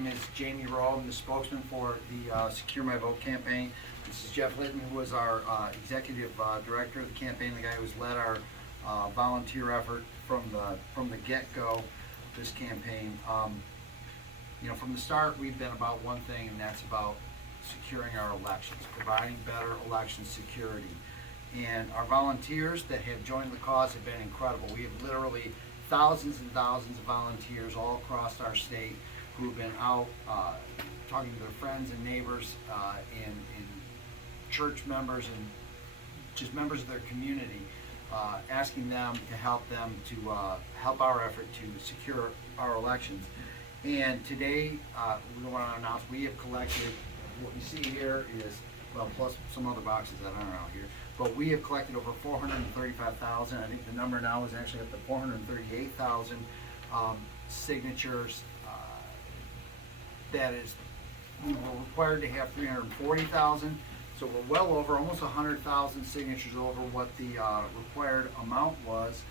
My name is Jamie Rowe. I'm the spokesman for the Secure My Vote campaign. This is Jeff Litton, who was our executive director of the campaign, the guy who's led our volunteer effort from the get-go of this campaign. From the start, we've been about one thing, and that's about securing our elections, providing better election security. And our volunteers that have joined the cause have been incredible. We have literally thousands and thousands of volunteers all across our state who have been out talking to their friends and neighbors and church members and just members of their community, asking them to help help our effort to secure our elections. And today, we want to announce we have collected, what you see here is, well, plus some other boxes that aren't out here, but we have collected over 435,000. I think the number now is actually up to 438,000 signatures. That is, we were required to have 340,000, so we're well over, almost 100,000 signatures over what the required amount was.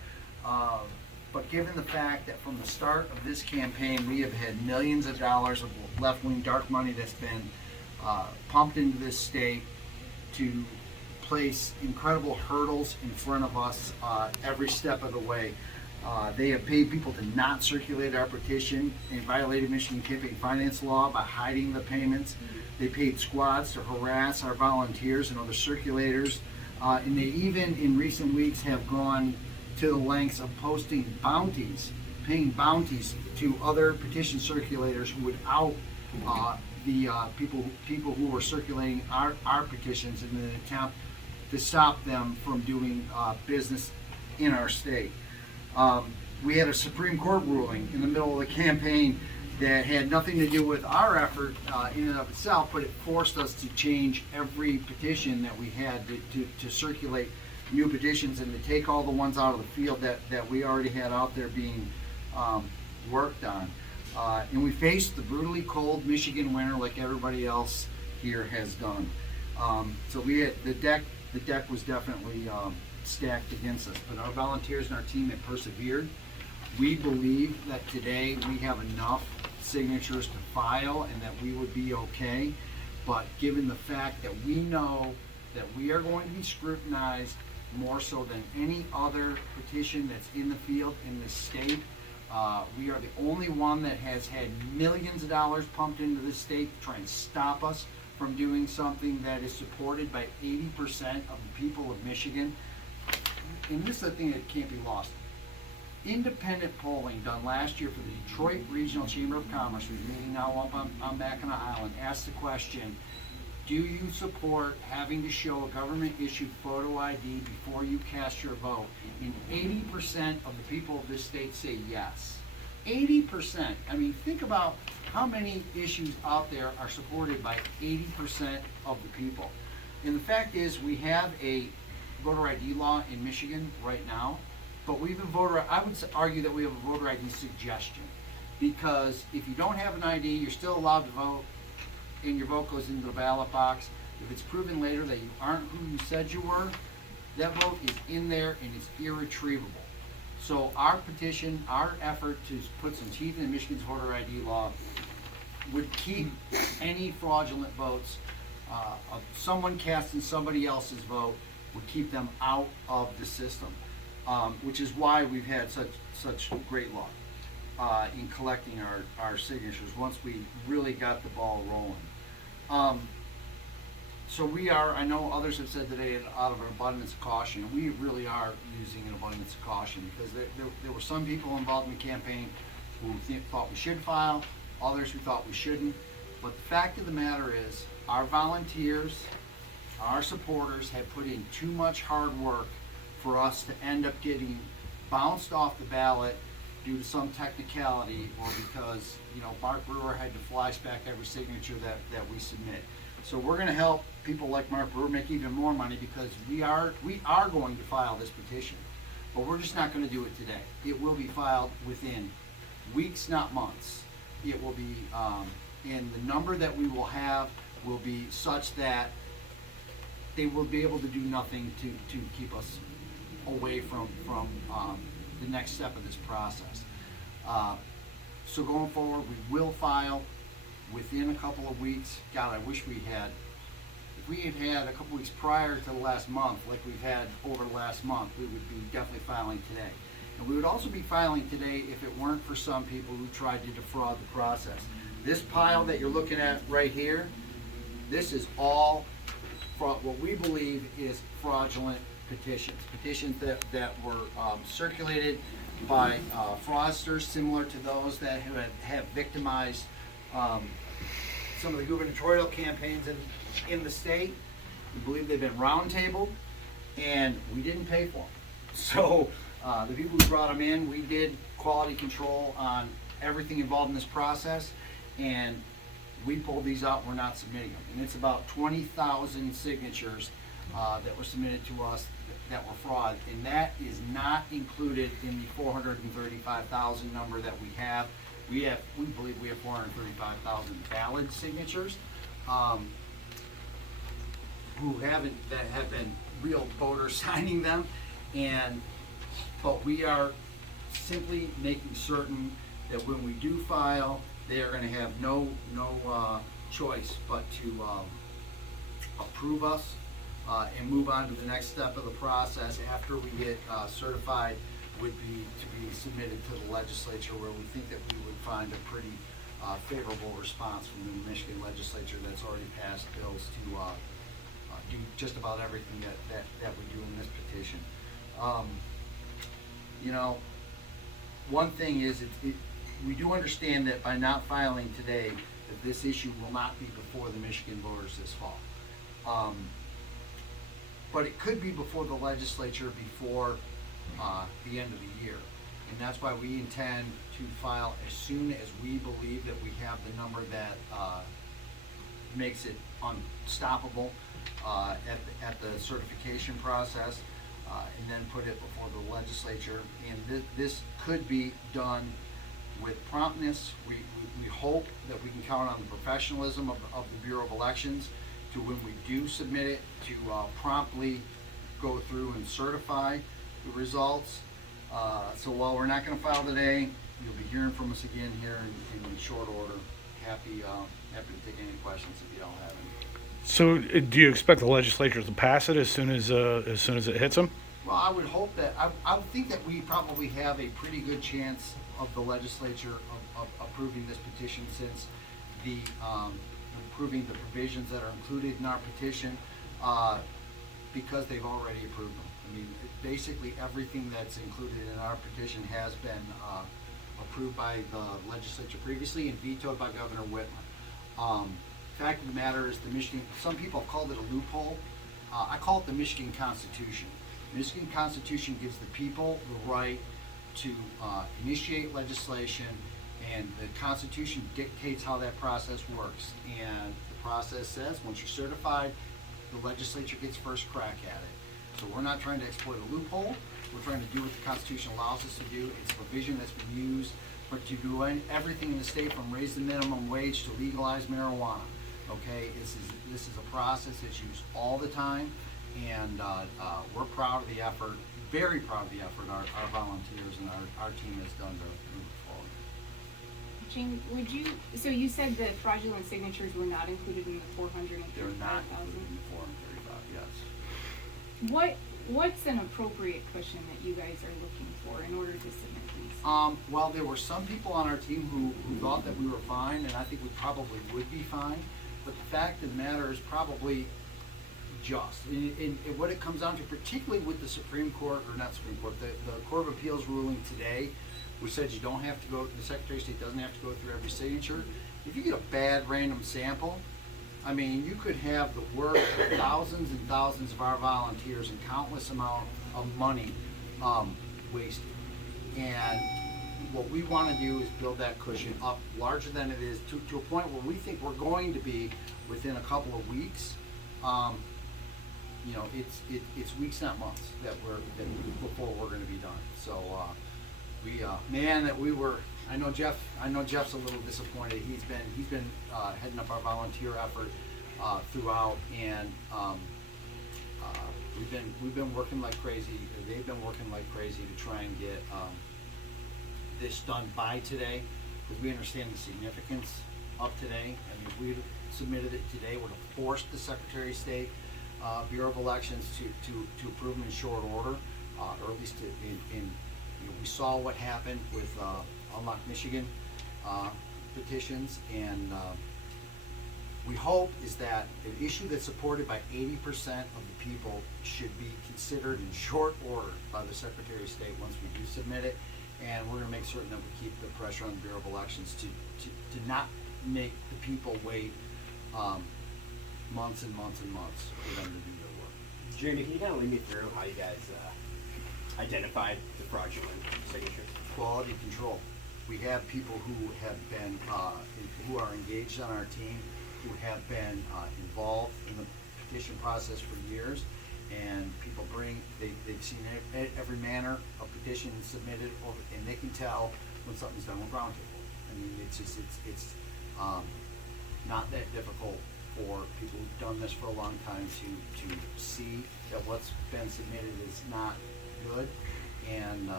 But given the fact that from the start of this campaign, we have had millions of dollars of left-wing dark money that's been pumped into this state to place incredible hurdles in front of us every step of the way. They have paid people to not circulate our petition and violated Michigan campaign finance law by hiding the payments. They paid squads to harass our volunteers and other circulators. And they even in recent weeks have gone to the lengths of posting bounties, paying bounties to other petition circulators who would out the people who were circulating our petitions in an attempt to stop them from doing business in our state. We had a Supreme Court ruling in the middle of the campaign that had nothing to do with our effort in and of itself, but it forced us to change every petition that we had to circulate new petitions and to take all the ones out of the field that we already had out there being worked on. And we faced the brutally cold Michigan winter like everybody else here has done. So we had the deck was definitely stacked against us, but our volunteers and our team have persevered. We believe that today we have enough signatures to file and that we would be okay, but given the fact that we know that we are going to be scrutinized more so than any other petition that's in the field in this state, we are the only one that has had millions of dollars pumped into this state to try and stop us from doing something that is supported by 80% of the people of Michigan. And this is the thing that can't be lost. Independent polling done last year for the Detroit Regional Chamber of Commerce, who's meeting now up on Mackinac Island, asked the question, do you support having to show a government-issued photo ID before you cast your vote? And 80% of the people of this state say yes. 80%. I mean, think about how many issues out there are supported by 80% of the people. And the fact is, we have a voter ID law in Michigan right now, but we have I would argue that we have a voter ID suggestion, because if you don't have an ID, you're still allowed to vote, and your vote goes into the ballot box. If it's proven later that you aren't who you said you were, that vote is in there and it's irretrievable. So our petition, our effort to put some teeth in Michigan's voter ID law would keep any fraudulent votes of someone casting somebody else's vote, would keep them out of the system, which is why we've had such great luck in collecting our signatures once we really got the ball rolling. So we are, I know others have said today, out of an abundance of caution, and we really are using an abundance of caution, because there were some people involved in the campaign who thought we should file, others who thought we shouldn't. But the fact of the matter is, our volunteers, our supporters have put in too much hard work for us to end up getting bounced off the ballot due to some technicality, or because Mark Brewer had to fly back every signature that we submit. So we're going to help people like Mark Brewer make even more money, because we are going to file this petition, but we're just not going to do it today. It will be filed within weeks, not months. It will be, and the number that we will have will be such that they will be able to do nothing to keep us away from the next step of this process. So going forward, we will file within a couple of weeks. God, I wish we had, if we had had a couple weeks prior to the last month, like we've had over the last month, we would be definitely filing today. And we would also be filing today if it weren't for some people who tried to defraud the process. This pile that you're looking at right here, this is all what we believe is fraudulent petitions. Petitions that were circulated by fraudsters similar to those that have victimized some of the gubernatorial campaigns in the state. We believe they've been roundtabled, and we didn't pay for them. So the people who brought them in, we did quality control on everything involved in this process, and we pulled these out. We're not submitting them, and it's about 20,000 signatures that were submitted to us that were fraud, and that is not included in the 435,000 number that we have. We believe we have 435,000 valid signatures that have been real voters signing them, but we are simply making certain that when we do file, they are going to have no choice but to approve us and move on to the next step of the process after we get certified, would be to be submitted to the legislature, where we think that we would find a pretty favorable response from the Michigan legislature that's already passed bills to do just about everything that we do in this petition. One thing is, we do understand that by not filing today, that this issue will not be before the Michigan voters this fall. But it could be before the legislature before the end of the year. And that's why we intend to file as soon as we believe that we have the number that makes it unstoppable at the certification process, and then put it before the legislature. And this could be done with promptness. We hope that we can count on the professionalism of the Bureau of Elections to, when we do submit it, to promptly go through and certify the results. So while we're not going to file today, you'll be hearing from us again here in short order. Happy to take any questions if you don't have any. So, do you expect the legislature to pass it as soon as it hits them? Well, I would hope that. I would think that we probably have a pretty good chance of the legislature of approving this petition, since the approving the provisions that are included in our petition, because they've already approved them. I mean, basically everything that's included in our petition has been approved by the legislature previously and vetoed by Governor Whitmer. Fact of the matter is, some people have called it a loophole. I call it the Michigan Constitution. The Michigan Constitution gives the people the right to initiate legislation, and the Constitution dictates how that process works. And the process says, once you're certified, the legislature gets first crack at it. So we're not trying to exploit a loophole. We're trying to do what the Constitution allows us to do. It's a provision that's been used to do everything in the state, from raise the minimum wage to legalize marijuana. Okay, this is a process that's used all the time, and we're proud of the effort, very proud of the effort our volunteers and our team has done to move forward. Jane, so you said that fraudulent signatures were not included in the 435,000? They're not included in the 435, yes. What's an appropriate cushion that you guys are looking for in order to submit these? Well, there were some people on our team who thought that we were fine, and I think we probably would be fine. But the fact of the matter is probably just. And what it comes down to, particularly with the Supreme Court, or not Supreme Court, the Court of Appeals ruling today, which says you don't have to go, the Secretary of State doesn't have to go through every signature. If you get a bad random sample, I mean, you could have the work of thousands and thousands of our volunteers and countless amount of money wasted. And what we want to do is build that cushion up larger than it is, to a point where we think we're going to be within a couple of weeks. It's weeks, not months, before we're going to be done. So I know Jeff's a little disappointed. He's been heading up our volunteer effort throughout, and we've been working like crazy. They've been working like crazy to try and get this done by today, because we understand the significance up today. I mean, if we submitted it today, would have forced the Secretary of State, Bureau of Elections to approve them in short order, or at least we saw what happened with Unlock Michigan petitions, and we hope is that an issue that's supported by 80% of the people should be considered in short order by the Secretary of State once we do submit it. And we're gonna make certain that we keep the pressure on the Bureau of Elections to not make the people wait months and months and months for them to do their work. Jeremy, can you kind of lead me through how you guys identified the fraudulent signatures? Quality control. We have people who have been, who are engaged on our team, who have been involved in the petition process for years, and people they've seen every manner of petition submitted, and they can tell when something's done with roundtable. I mean, it's not that difficult for people who've done this for a long time to see that what's been submitted is not good, and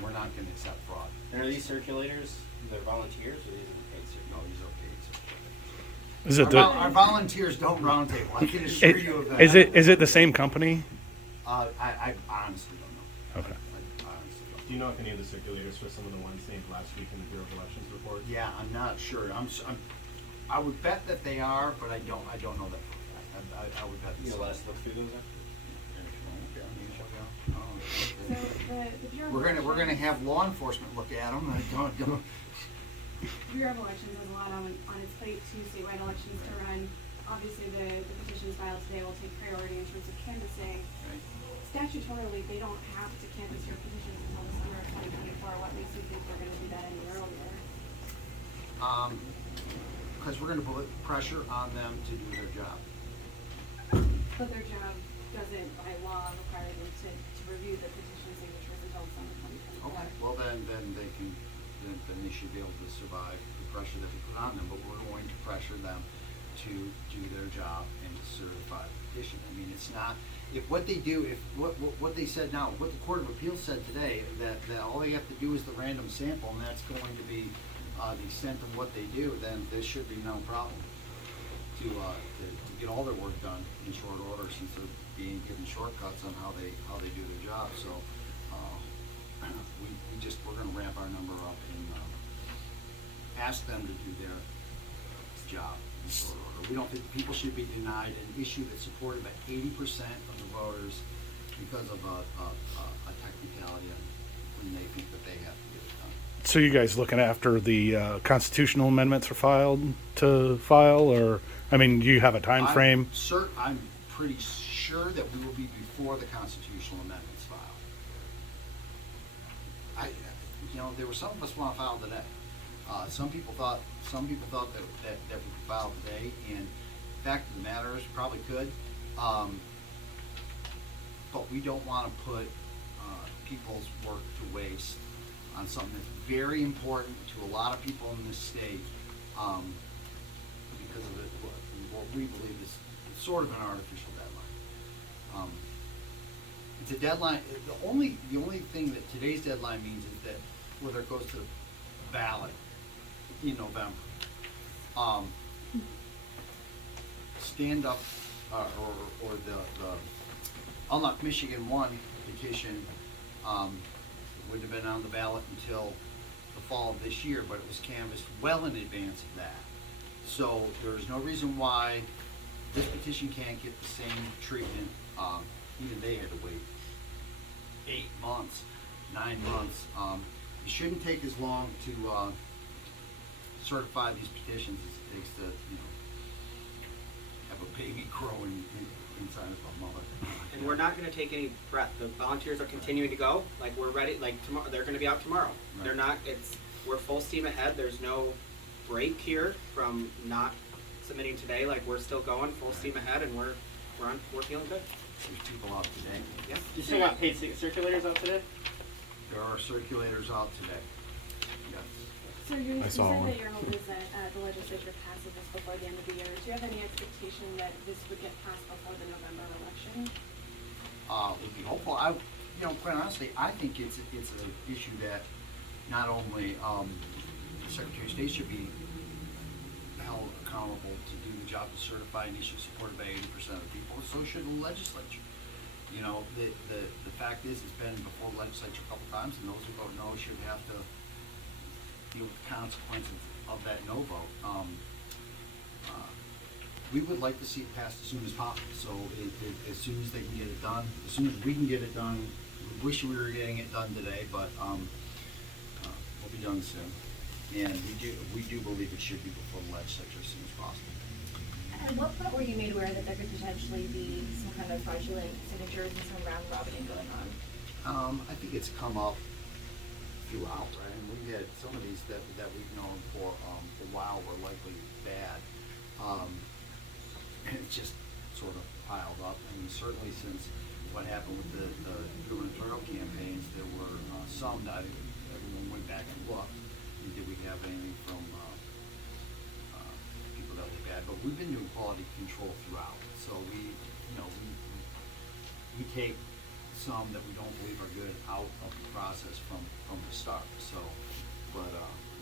we're not gonna accept fraud. And are these circulators, they're volunteers, or these are paid circulators? No, these are paid circulators. Is it Our volunteers don't roundtable, I can assure you of that. is it the same company? I honestly don't know. Okay. I honestly don't know. Do you know if any of the circulators for some of the ones named last week in the Bureau of Elections report? Yeah, I'm not sure. I would bet that they are, but I don't know that for a fact. I would bet. You know, let us look through those after? So the Bureau of We're gonna Elections- have law enforcement look at them. I don't. Bureau of Elections has a lot on its plate, 2 statewide elections to run. Obviously, the petitions filed today will take priority in terms of canvassing. Statutorily, they don't have to canvass your petitions until the summer of 2024. What makes you think they're gonna do that any earlier? Because we're gonna put pressure on them to do their job. But their job doesn't, by law, require them to review the petition signatures until summer 2024. Okay. Well, then they should be able to survive the pressure that we put on them. But we're going to pressure them to do their job and to certify the petition. I mean, it's not. If what they do, if what they said now, what the Court of Appeals said today, that all they have to do is the random sample, and that's going to be the extent of what they do, then there should be no problem to get all their work done in short order, since they're being given shortcuts on how they do their job. So we're going to ramp our number up and ask them to do their job in short order. We don't think people should be denied an issue that's supported by 80% of the voters because of a technicality when they think that they have to get it done. So you guys looking after the constitutional amendments are filed, or I mean, do you have a time frame? I'm pretty sure that we will be before the constitutional amendments filed. There were some of us want to file today. Some people thought that we could file today, and the fact of the matter is, we probably could. But we don't want to put people's work to waste on something that's very important to a lot of people in this state, because of what we believe is sort of an artificial deadline. It's a deadline. The only thing that today's deadline means is that whether it goes to the ballot in November, stand up or the Unlock Michigan 1 petition wouldn't have been on the ballot until the fall of this year, but it was canvassed well in advance of that. So there's no reason why this petition can't get the same treatment. Even they had to wait 8 months, 9 months. It shouldn't take as long to certify these petitions as it takes to, have a baby growing inside of a mother. And we're not gonna take any breath. The volunteers are continuing to go, like we're ready, like tomorrow, they're gonna be out tomorrow. Right. They're not, we're full steam ahead. There's no break here from not submitting today. Like we're still going full steam ahead, and we're feeling good. There's people out today. Yeah. You still got paid circulators out today? There are circulators out today. Yes. So you said saw one. that your hope is that the legislature passes this before the end of the year. Do you have any expectation that this would get passed before the November election? Would be hopeful. Quite honestly, I think it's an issue that not only the Secretary of State should be to do the job of certifying issue supported by 80% of the people, so should the legislature. You know, the fact is, it's been before the legislature a couple times, and those who vote no should have to deal with the consequences of that no vote. We would like to see it passed as soon as possible, so as soon as they can get it done, as soon as we can get it done. We wish we were getting it done today, but we'll be done soon. And we do believe it should be before the legislature as soon as possible. At what point were you made aware that there could potentially be some kind of fraudulent signatures and some round robining going on? I think it's come up throughout, right? And we had some of these that we've known for a while were likely bad. And it just sort of piled up. I mean, certainly since what happened with the gubernatorial campaigns, there were some that everyone went back and looked. And did we have anything from people that were bad? But we've been doing quality control throughout. So we take some that we don't believe are good out of the process from the start. So, but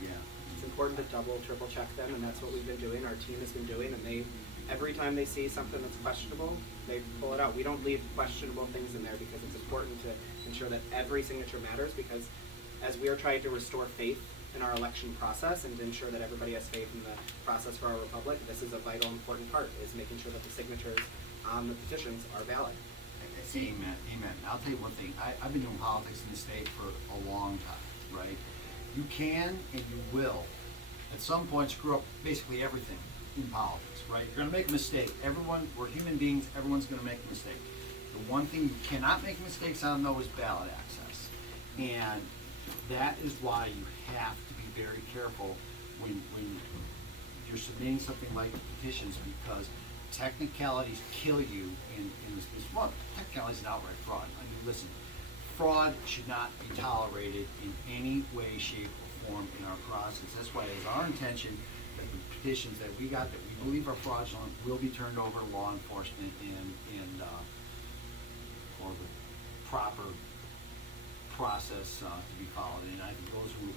yeah. It's important to double, triple check them, and that's what we've been doing, our team has been doing, and every time they see something that's questionable, they pull it out. We don't leave questionable things in there because it's important to ensure that every signature matters, because as we are trying to restore faith in our election process and to ensure that everybody has faith in the process for our republic, this is a vital, important part, is making sure that the signatures on the petitions are valid. Amen, amen. I'll tell you one thing, I've been doing politics in the state for a long time, right? You can and you will, at some point, screw up basically everything in politics, right? You're gonna make a mistake. We're human beings, everyone's gonna make a mistake. The one thing you cannot make mistakes on, though, is ballot access. And that is why you have to be very careful when you're submitting something like petitions, because technicalities kill you in this business. Well, technicalities is an outright fraud. I mean, listen, fraud should not be tolerated in any way, shape, or form in our process. That's why it is our intention that the petitions that we got that we believe are fraudulent will be turned over to law enforcement and or the proper process to be followed. And I think those who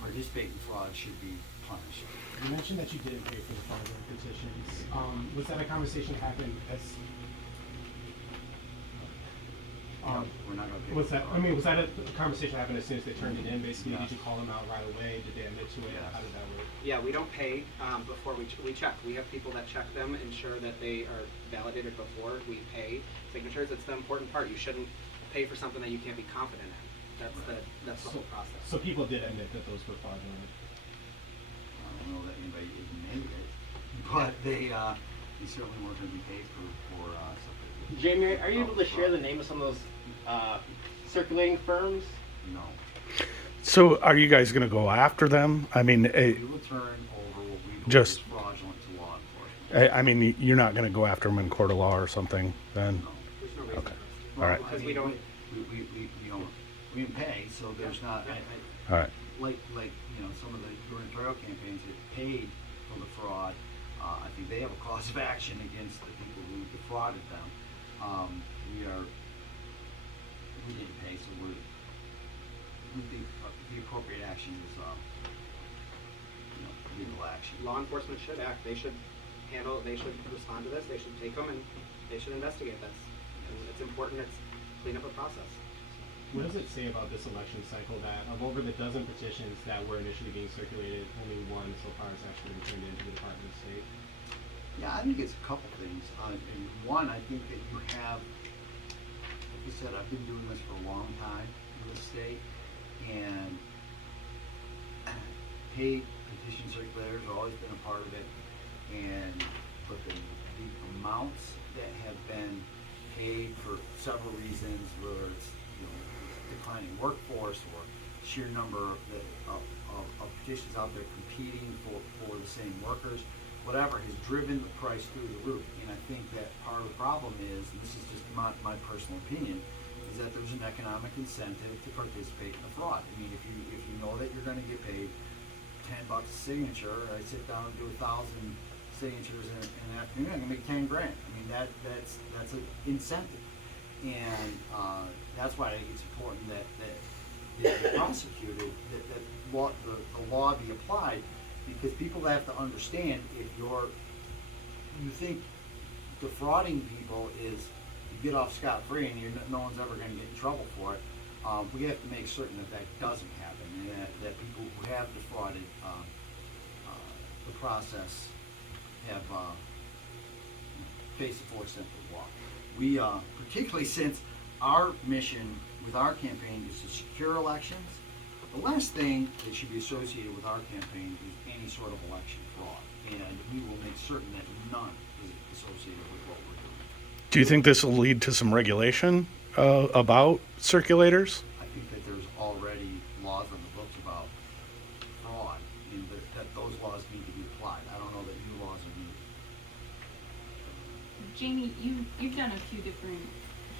participate in fraud should be punished. You mentioned that you didn't pay for the fraudulent petitions. Was that a conversation happen as? We're not gonna pay Was for that? fraud. I mean, was that a conversation happen as soon as they turned it in? Basically, Yes. did you call them out right away? Did they admit to it? Yes. How did that work? Yeah, we don't pay before we check. We have people that check them, ensure that they are validated before we pay signatures. It's the important part. You shouldn't pay for something that you can't be confident in. That's the whole process. So people did admit that those were fraudulent. I don't know that anybody admitted it, but they certainly weren't going to be paid for something. Jamie, are you able to share the name of some of those circulating firms? No. So are you guys gonna go after them? I mean, We will turn over what we believe Just- is fraudulent to law enforcement. I mean, you're not gonna go after them in court of law or something, then? No. There's no reason Okay. for us to. All right. Because I we mean, don't. we didn't pay, so there's not, All right. like, some of the gubernatorial campaigns that paid for the fraud, I think they have a cause of action against the people who defrauded them. We didn't pay, so the appropriate action is, legal action. Law enforcement should act. They should respond to this. They should take them and they should investigate this. And it's important. It's clean up a process. What does it say about this election cycle that of over the dozen petitions that were initially being circulated, only one so far has actually been turned into the Department of State? Yeah, I think it's a couple things. And one, I think that you have, like you said, I've been doing this for a long time in the state, and paid petition circulators have always been a part of it. But the amounts that have been paid for several reasons, whether it's declining workforce or sheer number of petitions out there competing for the same workers, whatever, has driven the price through the roof. And I think that part of the problem is, and this is just my personal opinion, is that there's an economic incentive to participate in the fraud. I mean, if you know that you're going to get paid $10 a signature, I sit down and do 1,000 signatures in an afternoon, I'm going to make 10 grand. I mean, that's an incentive. And that's why I think it's important that the prosecuted, that the law be applied. because people have to understand, if you think defrauding people is you get off scot-free and no one's ever gonna get in trouble for it, we have to make certain that that doesn't happen, and that people who have defrauded, the process have, face the full extent of the law. We, particularly since our mission with our campaign is to secure elections, the last thing that should be associated with our campaign is any sort of election fraud, and we will make certain that none is associated with what we're doing. Do you think this will lead to some regulation about circulators? I think that there's already laws on the books about fraud, and that those laws need to be applied. I don't know that new laws are needed. Jamie, you've done a few different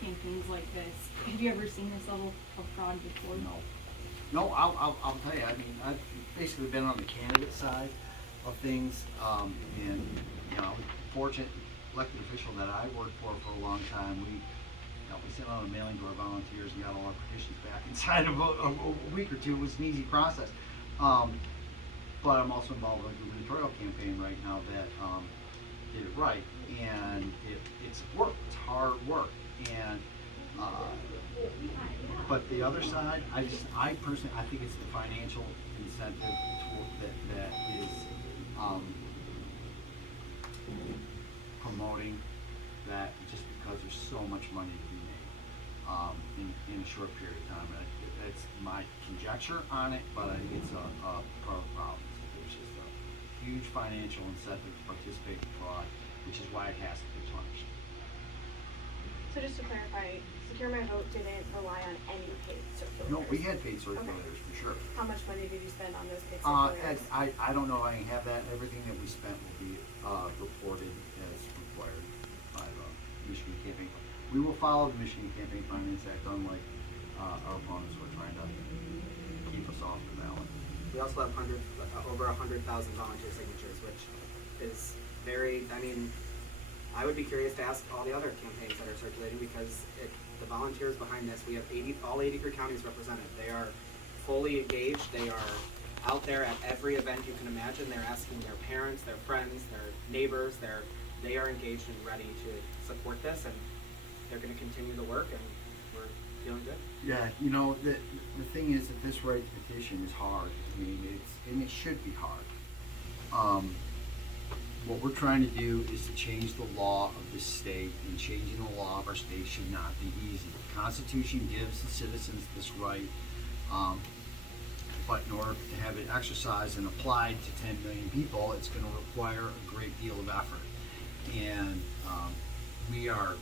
campaigns like this. Have you ever seen this level of fraud before? No, I'll tell you, I mean, I've basically been on the candidate side of things, and, you know, fortunate elected official that I worked for a long time, we sent out a mailing to our volunteers and got all our petitions back inside of a week or two. It was an easy process. But I'm also involved in a gubernatorial campaign right now that did it right, and it's work, it's hard work, and but the other side, I personally, I think it's the financial incentive that is promoting that, just because there's so much money to be made in a short period of time. And that's my conjecture on it, but I think it's a part of the problem. There's just a huge financial incentive to participate in fraud, which is why it has to be punished. So just to clarify, Secure My Vote didn't rely on any paid circulators? No, we had paid circulators for sure. How much money did you spend on those paid circulators? I don't know, I have that. Everything that we spent will be reported as required by the Michigan Campaign. We will follow the Michigan Campaign Finance Act, unlike our opponents who are trying to keep us off the ballot. We also have over 100,000 volunteer signatures, which is very, I mean, I would be curious to ask all the other campaigns that are circulating, because the volunteers behind this, we have all 83 counties represented. They are fully engaged. They are out there at every event you can imagine. They're asking their parents, their friends, their neighbors. They are engaged and ready to support this, and they're going to continue the work, and we're feeling good. Yeah, you know, the thing is that this right to petition is hard. I mean, it should be hard. What we're trying to do is to change the law of the state, and changing the law of our state should not be easy. The Constitution gives the citizens this right, but in order to have it exercised and applied to 10 million people, it's going to require a great deal of effort. And we are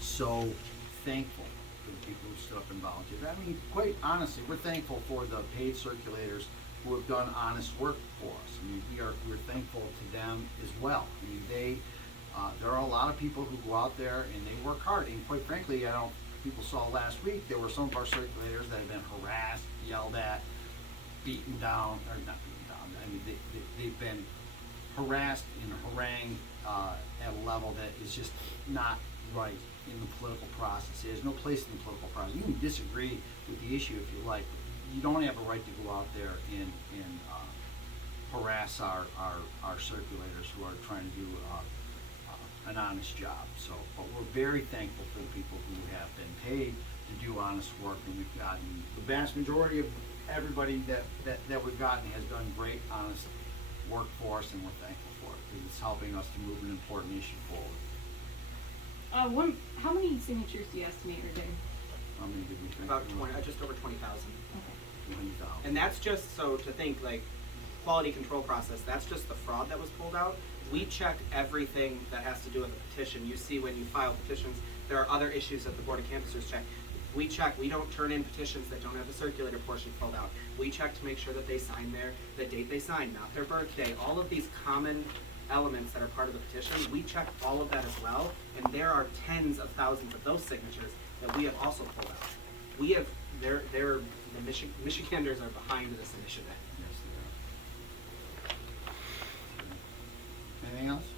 so thankful for the people who stood up and volunteered. I mean, quite honestly, we're thankful for the paid circulators who have done honest work for us. I mean, we're thankful to them as well. I mean, there are a lot of people who go out there and they work hard. And quite frankly, I don't. People saw last week there were some of our circulators that have been harassed, yelled at, beaten down, or not beaten down. I mean, they've been harassed and harangued at a level that is just not right in the political process. There's no place in the political process. You can disagree with the issue if you like, but you don't have a right to go out there and harass our circulators who are trying to do an honest job. So, but we're very thankful for the people who have been paid to do honest work, and we've gotten the vast majority of everybody that we've gotten has done great, honest work for us, and we're thankful for it because it's helping us to move an important issue forward. How many signatures do you estimate are there? How many did we think? About 20, just over 20,000. Okay. 20,000. And that's just, so to think, like, quality control process, that's just the fraud that was pulled out. We checked everything that has to do with the petition. You see when you file petitions, there are other issues that the Board of Canvassers check. We check, we don't turn in petitions that don't have the circulator portion filled out. We check to make sure that they sign the date they signed, not their birthday. All of these common elements that are part of the petition, we check all of that as well, and there are tens of thousands of those signatures that we have also pulled out. We have, the Michiganders are behind this initiative. Yes, they are. Anything else?